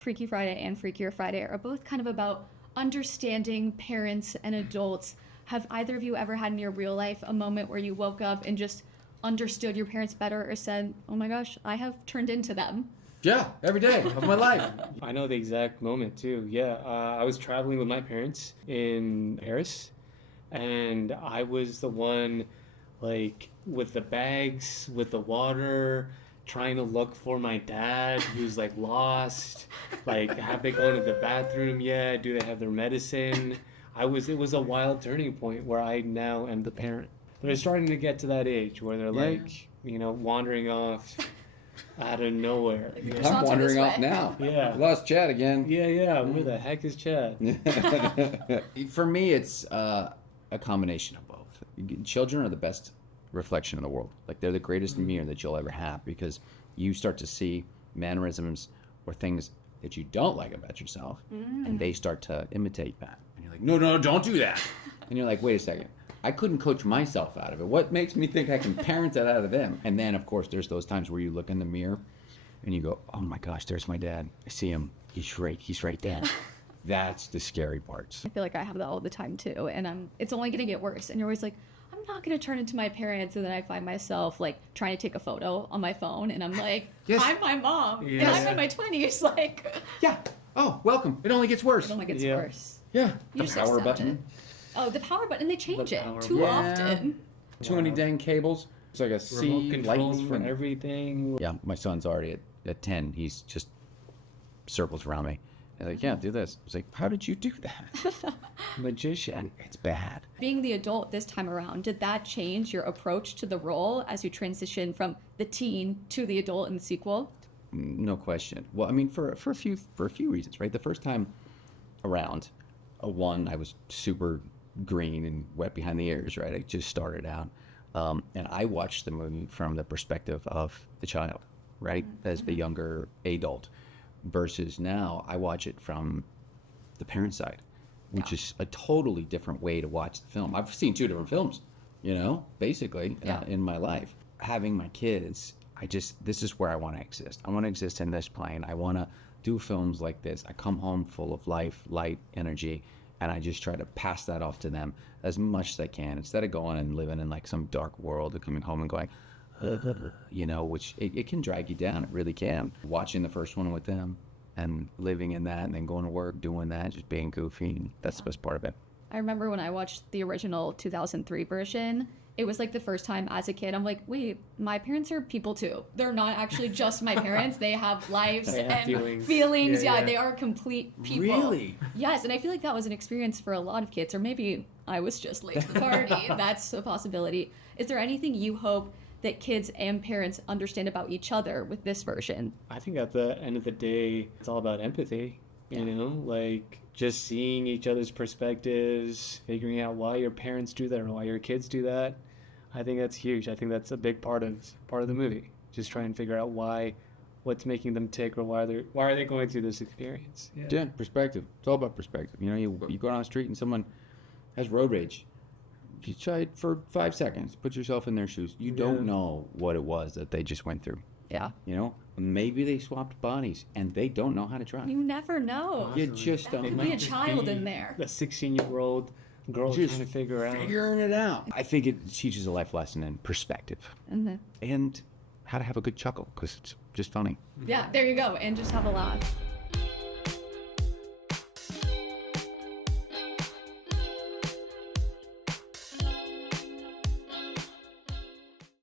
Freaky Friday and Freakier Friday are both kind of about understanding parents and adults. Have either of you ever had in your real life a moment where you woke up and just understood your parents better or said, oh my gosh, I have turned into them? Yeah, every day of my life. I know the exact moment too. Yeah, I was traveling with my parents in Paris, and I was the one, like, with the bags, with the water, trying to look for my dad who's like lost. Like, have they gone to the bathroom yet? Do they have their medicine? It was a wild turning point where I now am the parent. They're starting to get to that age where they're like, wandering off out of nowhere. I'm wandering off now. Yeah. Lost Chad again. Yeah. Where the heck is Chad? For me, it's a combination of both. Children are the best reflection of the world. Like, they're the greatest mirror that you'll ever have, because you start to see mannerisms or things that you don't like about yourself, and they start to imitate that. And you're like, no, don't do that. And you're like, wait a second. I couldn't coach myself out of it. What makes me think I can parent that out of them? And then, of course, there's those times where you look in the mirror and you go, oh my gosh, there's my dad. I see him. He's right there. That's the scary parts. I feel like I have that all the time too, and it's only gonna get worse. And you're always like, I'm not gonna turn into my parents, and then I find myself like trying to take a photo on my phone, and I'm like, yes. I'm my mom, and I'm in my 20s. Like, yeah. Oh, welcome. It only gets worse. It only gets worse. Yeah. You The power button. Oh, the power button. They change it too Yeah. often. Too many dang cables. It's like a Remote controls for and everything. Yeah, my son's already at 10. He's just circles around me. And like, yeah, do this. It's like, how did you do that? Magician. It's bad. Being the adult this time around, did that change your approach to the role as you transition from the teen to the adult in the sequel? No question. Well, I mean, for a few reasons, right? The first time around, I was super green and wet behind the ears, right? I just started out. And I watched the movie from the perspective of the child, right? As the younger adult. Versus now, I watch it from the parent side, which is a totally different way to watch the film. I've seen two different films, basically, in my life. Having my kids, this is where I want to exist. I want to exist in this plane. I want to do films like this. I come home full of life, light, energy, and I just try to pass that off to them as much as I can, instead of going and living in like some dark world and coming home and going, which it can drag you down. It really can. Watching the first one with them and living in that, and then going to work, doing that, just being goofy. That's the best part of it. I remember when I watched the original 2003 version, it was like the first time as a kid, I'm like, wait, my parents are people too. They're not actually just my parents. They have lives and feelings. Yeah, they are complete people. Really? Yes, and I feel like that was an experience for a lot of kids, or maybe I was just late to the party. That's a possibility. Is there anything you hope that kids and parents understand about each other with this version? I think at the end of the day, it's all about empathy, like just seeing each other's perspectives, figuring out why your parents do that or why your kids do that. I think that's huge. I think that's a big part of the movie. Just try and figure out what's making them tick, or why are they going through this experience. Yeah, perspective. It's all about perspective. You go down the street and someone has road rage. You try it for 5 seconds. Put yourself in their shoes. You don't know what it was that they just went through. Yeah. Maybe they swapped bodies and they don't know how to drive. You never know. You just don't know. There could be a child in there. A 16-year-old girl just trying to figuring it out. I think it teaches a life lesson in perspective. And how to have a good chuckle, because it's just funny. Yeah, there you go. And just have a laugh.